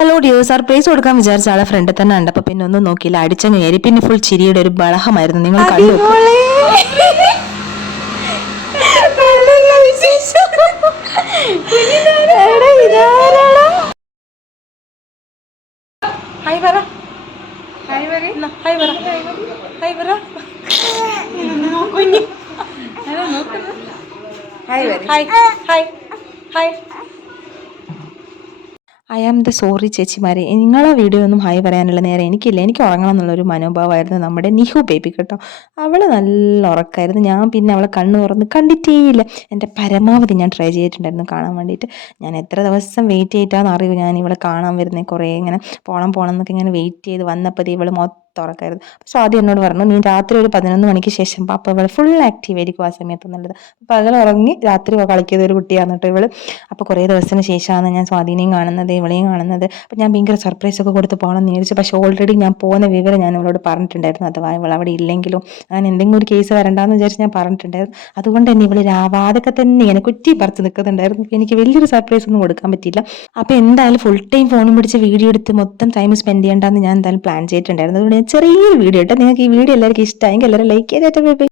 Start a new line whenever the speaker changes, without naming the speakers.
Hello deo surprise കൊടുക്കാൻ വിചാരിച്ച ആളെ ഫ്രണ്ട് തന്നെ ഉണ്ട് അപ്പൊ പിന്നെ ഒന്നും നോക്കിയില്ല. അടിച്ച നേരി പിന്നെ ഫുൾ ചിരിയുടെ ഒരു ബളഹമായിരുന്നു നിങ്ങൾ കണ്ടു
ഹായ് പറ ഹായ് പറ ഹായ് പറ ഹായ് പറ കുഞ്ഞി. Hi hi hi hi
I am the sorry ചേച്ചിമാരെ. നിങ്ങളെ വീഡിയോ ഒന്നും ഹായ് പറയാനുള്ള നേരം എനിക്കില്ല. എനിക്ക് ഉറങ്ങണം എന്നുള്ളൊരു മനോഭാവമായിരുന്നു നമ്മുടെ നിഹു ബേബി കേട്ടോ. അവൾ നല്ല ഉറക്കമായിരുന്നു ഞാൻ പിന്നെ അവളെ കണ്ണു തുറന്ന് കണ്ടിട്ടേയില്ല. എന്റെ പരമാവധി ഞാൻ ട്രൈ ചെയ്തിട്ടുണ്ടായിരുന്നു കാണാൻ വേണ്ടിയിട്ട്. ഞാൻ എത്ര ദിവസം വെയിറ്റ് ചെയ്തിട്ടാണെന്ന് അറിയൂ ഞാൻ ഇവളെ കാണാൻ വരുന്നത് കുറേ ഇങ്ങനെ പോണം പോണം എന്നൊക്കെ ഇങ്ങനെ വെയിറ്റ് ചെയ്ത് വന്നപ്പോൾ ഇവൾ മൊത്തം ഉറക്കമായിരുന്നു പക്ഷെ ആദ്യം എന്നോട് പറഞ്ഞു നീ രാത്രി ഒരു പതിനൊന്ന് മണിക്ക് ശേഷം പാപ്പ ഇവൾ ഫുൾ ആക്റ്റീവ് ആയിരിക്കും ആ സമയത്ത് എന്നുള്ളത്. പകൽ ഉറങ്ങി രാത്രി കളിക്കുന്ന ഒരു കുട്ടിയാണ് കേട്ടോ ഇവൾ. അപ്പോൾ കുറേ ദിവസത്തിന് ശേഷമാണ് ഞാൻ സ്വാധീനം കാണുന്നത് ഇവളെയും കാണുന്നത്. അപ്പോൾ ഞാൻ ഭയങ്കര സർപ്രൈസ് ഒക്കെ കൊടുത്ത് പോകണം എന്ന് വിചാരിച്ചു. പക്ഷെ ഓൾറെഡി ഞാൻ പോകുന്ന വിവരം ഞാൻ ഇവളോട് പറഞ്ഞിട്ടുണ്ടായിരുന്നു. അഥവാ ഇവൾ അവിടെ ഇല്ലെങ്കിലും അങ്ങനെ എന്തെങ്കിലും ഒരു കേസ് വരണ്ടെന്ന് വിചാരിച്ച് ഞാൻ പറഞ്ഞിട്ടുണ്ടായിരുന്നു. അതുകൊണ്ട് തന്നെ ഇവൾ രാവാതൊക്കെ തന്നെ ഇങ്ങനെ കുറ്റി പറിച്ച് നിൽക്കുന്നുണ്ടായിരുന്നു എനിക്ക് വലിയൊരു സർപ്രൈസ് ഒന്നും കൊടുക്കാൻ പറ്റിയില്ല. അപ്പോൾ എന്തായാലും ഫുൾ ടൈം ഫോണും പിടിച്ച് വീഡിയോ എടുത്ത് മൊത്തം ടൈം സ്പെൻഡ് ചെയ്യേണ്ടെന്ന് ഞാൻ എന്തായാലും പ്ലാൻ ചെയ്തിട്ടുണ്ടായിരുന്നു. അതുകൊണ്ട് ചെറിയൊരു വീഡിയോ കേട്ടോ. നിങ്ങൾക്ക് ഈ വീഡിയോ എല്ലാവർക്കും ഇഷ്ടമായെങ്കിൽ എല്ലാവരും ലൈക്ക് ചെയ്തേറ്റ ബേബി